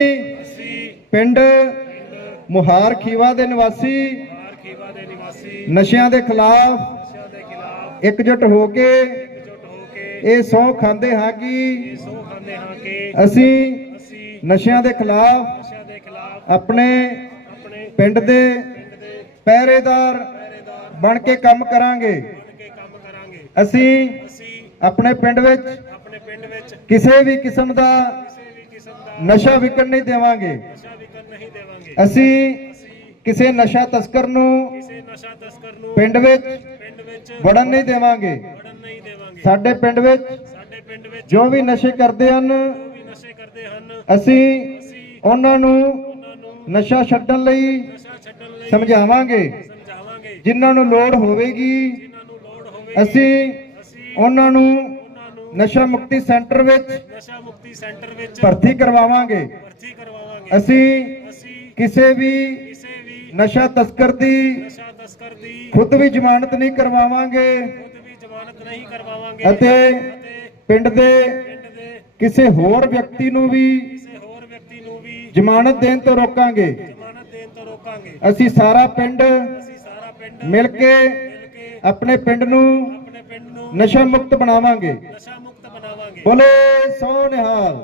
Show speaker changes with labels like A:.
A: ਪਿੰਡ ਮੁਹਾਰ ਖੀਵਾ ਦੇ ਨਿਵਾਸੀ। ਨਸ਼ਿਆਂ ਦੇ ਖਿਲਾਫ ਇਕਜੁੱਟ ਹੋ ਕੇ ਇਹ ਸਹੁੰ ਖਾਂਦੇ ਹਾਂ ਕਿ ਅਸੀਂ ਨਸ਼ਿਆਂ ਦੇ ਖਿਲਾਫ ਆਪਣੇ ਪਿੰਡ ਦੇ ਪਹਿਰੇਦਾਰ ਬਣ ਕੇ ਕੰਮ ਕਰਾਂਗੇ। ਅਸੀਂ ਆਪਣੇ ਪਿੰਡ ਵਿੱਚ ਕਿਸੇ ਵੀ ਕਿਸਮ ਦਾ ਨਸ਼ਾ ਵਿਕਣ ਨਹੀਂ ਦੇਵਾਂਗੇ। ਅਸੀਂ ਕਿਸੇ ਨਸ਼ਾ ਤਸਕਰ ਨੂੰ ਪਿੰਡ ਵਿੱਚ ਵੜਨ ਨਹੀਂ ਦੇਵਾਂਗੇ। ਸਾਡੇ ਪਿੰਡ ਵਿੱਚ ਜੋ ਵੀ ਨਸ਼ੇ ਕਰਦੇ ਹਨ ਅਸੀਂ ਉਹਨਾਂ ਨੂੰ ਨਸ਼ਾ ਛੱਡਣ ਲਈ ਸਮਝਾਵਾਂਗੇ। ਜਿਨ੍ਹਾਂ ਨੂੰ ਲੋੜ ਹੋਵੇਗੀ ਅਸੀਂ ਉਹਨਾਂ ਨੂੰ ਨਸ਼ਾ ਮੁਕਤੀ ਸੈਂਟਰ ਵਿੱਚ
B: ਨਸ਼ਾ ਮੁਕਤੀ ਸੈਂਟਰ ਵਿੱਚ
A: ਭਰਤੀ ਕਰਵਾਵਾਂਗੇ।
B: ਭਰਤੀ ਕਰਵਾਵਾਂਗੇ।
A: ਅਸੀਂ ਕਿਸੇ ਵੀ
B: ਕਿਸੇ ਵੀ
A: ਨਸ਼ਾ ਤਸਕਰ ਦੀ
B: ਨਸ਼ਾ ਤਸਕਰ ਦੀ
A: ਖੁਦ ਵੀ ਜ਼ਮਾਨਤ ਨਹੀਂ ਕਰਵਾਵਾਂਗੇ।
B: ਖੁਦ ਵੀ ਜ਼ਮਾਨਤ ਨਹੀਂ ਕਰਵਾਵਾਂਗੇ।
A: ਅਤੇ ਪਿੰਡ ਦੇ ਕਿਸੇ ਹੋਰ ਵਿਅਕਤੀ ਨੂੰ ਵੀ
B: ਕਿਸੇ ਹੋਰ ਵਿਅਕਤੀ ਨੂੰ ਵੀ
A: ਜ਼ਮਾਨਤ ਦੇਣ ਤੋਂ ਰੋਕਾਂਗੇ।
B: ਜ਼ਮਾਨਤ ਦੇਣ ਤੋਂ ਰੋਕਾਂਗੇ।
A: ਅਸੀਂ ਸਾਰਾ ਪਿੰਡ
B: ਅਸੀਂ ਸਾਰਾ ਪਿੰਡ
A: ਮਿਲ ਕੇ ਆਪਣੇ ਪਿੰਡ ਨੂੰ
B: ਨਸ਼ਾ ਮੁਕਤ ਬਣਾਵਾਂਗੇ।
A: ਬੋਲੇ ਸੋ ਨਿਹਾਲ